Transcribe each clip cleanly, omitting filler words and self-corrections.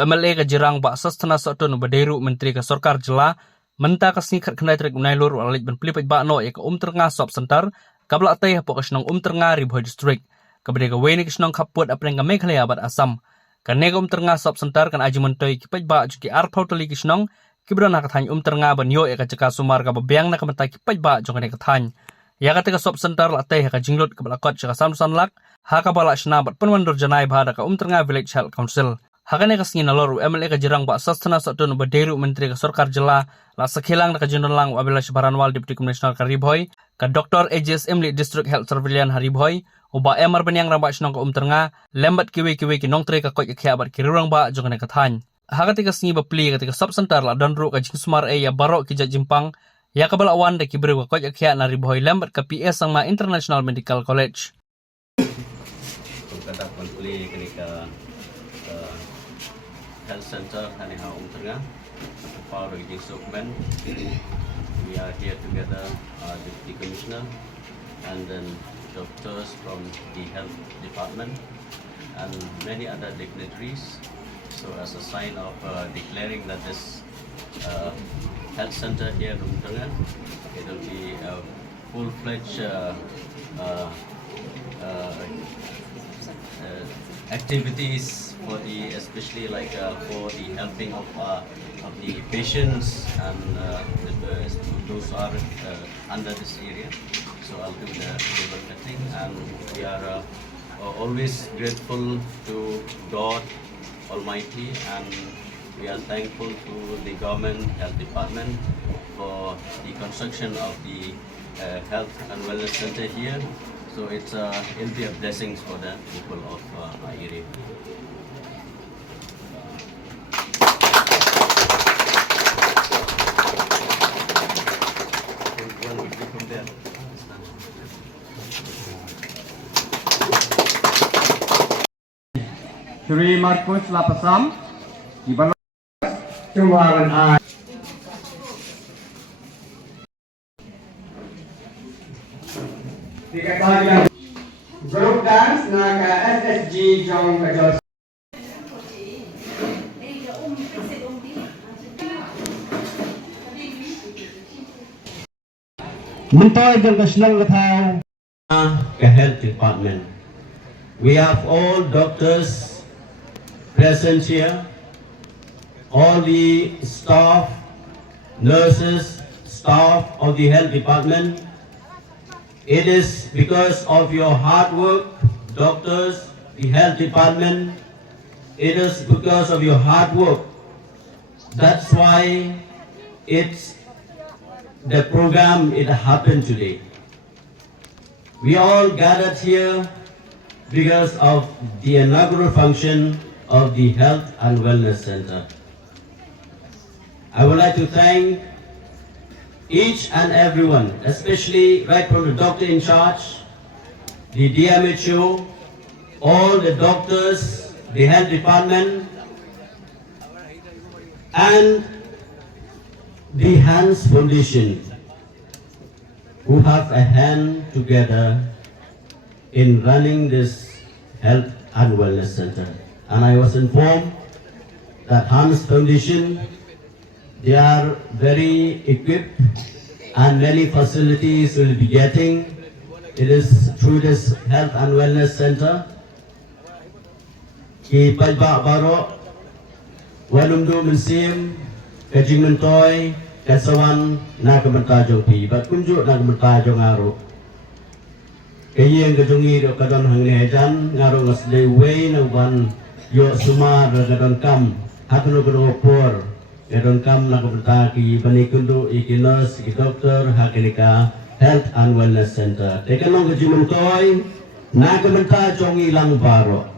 MLA ke Jirang ba sastana sotun baderu menteri ke Sorkar Jela menta ke snikat kendai trek menailur walit ben Plie Paidbah no ke Umtyrnga sop center kabla atai hapo ke Shnong Umtyrnga Ribhoi district kabade ke weni ke Shnong kaput apeng ke Meghalaya bat Assam kan ne ke Umtyrnga sop center kan aji mentoi ke Paidbah juki arpau tali ke Shnong kibrana ka thany Umtyrnga ban yo ke jeka sumar ka beang na ke mentai ke Paidbah jong ke thany ya kata ke sop center la atai ka jinglut ke balakot jeka samsan lak ha ka bala shna bat penwandur janai bhada ka Umtyrnga village health council hakane ka singin naloru MLA ka Jirang ba sastana sotun baderu menteri ka Sorkar Jela la sakhilang ka jindalang wabila Baranwal deputy commissioner ka Ribhoi ka Dr. AJS Emli district health surveillance Ribhoi uba emar banyang ramba Shnong ka Umtyrnga lembat kiwi ki nongtre ka koi ka bat kirurang ba jongane ka thany hakati ka singi ba Plie ka sub center la donru ka jingsumar ya baro ki jimpang ya ka bala awan de kibru ka koi ka na Ribhoi lembat ka PS sang ma International Medical College kata Plie kenika health center Haneha Umtyrnga power of Sokmen. We are here together, Deputy Commissioner and then doctors from the health department and many other dignitaries. So as a sign of declaring that this health center here in Umtyrnga, it will be a full-fledged activities for the, especially like for the helping of the patients and those who are under this area. So I'll do the table cutting, and we are always grateful to God Almighty, and we are thankful to the government health department for the construction of the health and wellness center here. So it'll be a blessing for the people of our area. Sri Markus Lapasam di bawah Tuan A. Dikatakan grup dance naga SSG jong kajal mentoi jong Shnong kathau health department. We have all doctors present here, all the staff, nurses, staff of the health department. It is because of your hard work, doctors, the health department. It is because of your hard work. That's why the program happened today. We all gathered here because of the inaugural function of the Health and Wellness Center. I would like to thank each and everyone, especially right from the doctor in charge, the DMHO, all the doctors, the health department, and the Hands Foundation, who have a hand together in running this Health and Wellness Center. And I was informed that Hands Foundation, they are very equipped and many facilities will be getting. It is through this Health and Wellness Center. Ki Paidbah baro, walumdo mensim, kajing mentoy, kasawan na kementajong pi, bat kunjuk na kementajong aro. Kaya yang kejungi do kadon hangnejan ngaro ngasdei way na ban yo sumar kadon kam hatuno kadon opor kadon kam na kementaki panikundo ikinos ki doktor hakinika Health and Wellness Center. Tekanong kejimentoy na kementajong ilang baro.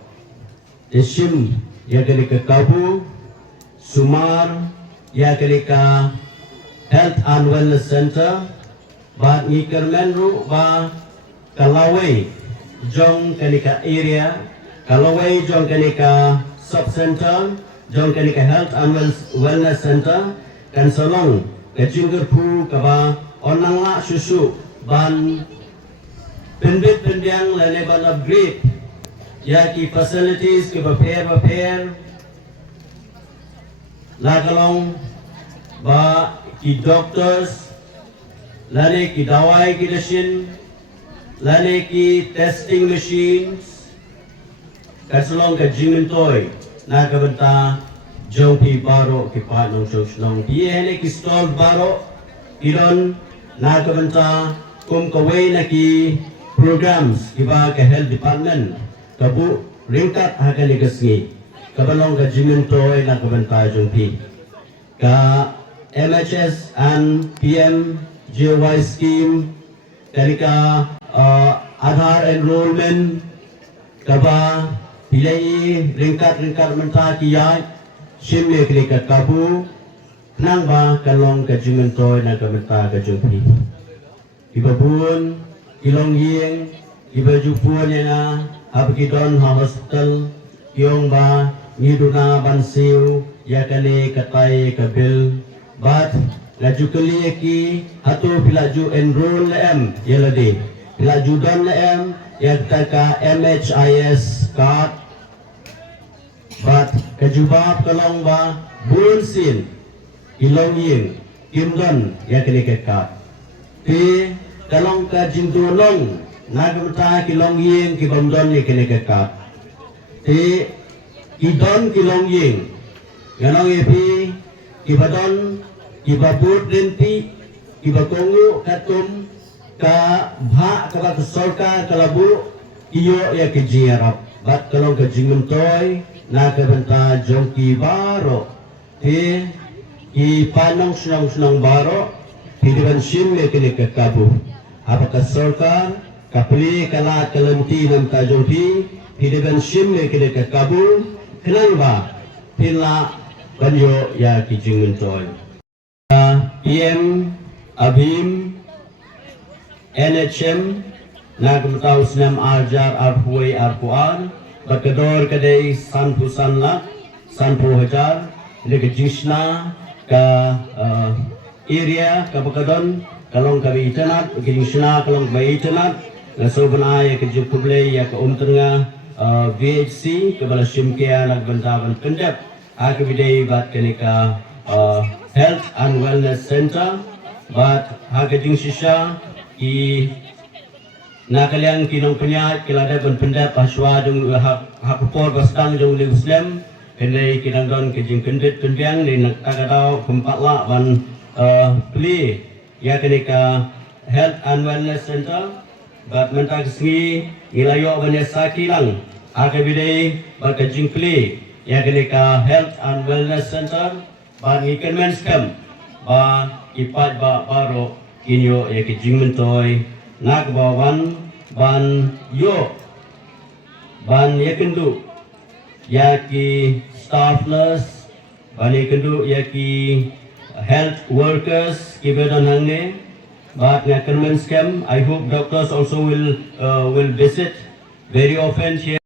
Isim ya kenika kabu sumar ya kenika Health and Wellness Center ba ngikermenru ba Kalaway jong kenika area, Kalaway jong kenika sub center, jong kenika Health and Wellness Center, kan solong kejingger pu kaba onang la susu ban penbit pendiang lene ban upgrade ya ki facilities ke repair lakalong ba ki doctors lani ki dawai ki machine lani ki testing machines kasulong ka jimentoy na kabanta jong pi baro ki pa nong Shnong pi hene ki stall baro iron na kabanta kaway na ki programs kiba ka health department kabu ringkat haka ni kasngi kabalong ka jimentoy na kabanta jong pi ka MHS and PM JY scheme karika Aadhaar enrollment kaba pilai ringkat menta kiai shimle krika kabu nang ba kalong ka jimentoy na kabanta ka jong pi ibabun ilong yeng ibajupun na abkidon hospital yung ba ngiduna bansiu yakane katay kabil but laju kali ki hatu pilaju enroll em yelade pilaju don em yaktaka MHIS card but kajubab kalong ba bunsin ilong yeng kimdon yakane card ti kalong ka jindulong nagamta kilong yeng kibamdon yakane card ti kidon kilong yeng ganong yepi kibadon kibabut rinti kibakongu katum ka bha ka sorka kalabu iyo ya kijiarap bat kalong ka jinguntoy na kabanta jongki baro ti ki panong Shnong baro hidupan sim ya kini kekabu apakah sorka kapli kala kalanti nam ka jongki hidupan sim ya kini kekabu kenapa pila banyo ya kijinguntoy PM Abhim NHM nagmataw sinam arjar arhuay arpuan bakador kadai sanpu sanlak sanpu hajar negajishna ka area ka bakadon kalong kami itanat kijishna kalong kami itanat nasobana ya kejukuble ya ka Umtyrnga VHC kabala simkea nagbantaban pendep akibidai bat kanika Health and Wellness Center but hagajing sisya ki nakaliang kinong penyat kilada ban pendap aswa jong hakupor bastang jong Muslim kendai kinangdon kejing kendit kendiang di nakagadaw kumpatla ban Plie ya kenika Health and Wellness Center but mentag sengi ilayo ban Saki lang akibidai bat kejing Plie ya kenika Health and Wellness Center ban ikan menskam ba ipat ba baro kinyo ya kijingmentoy nagbawan ban yo ban yakendu ya ki staff nurse ban yakendu ya ki health workers kibedan hangne but ikan menskam I hope doctors also will visit very often here.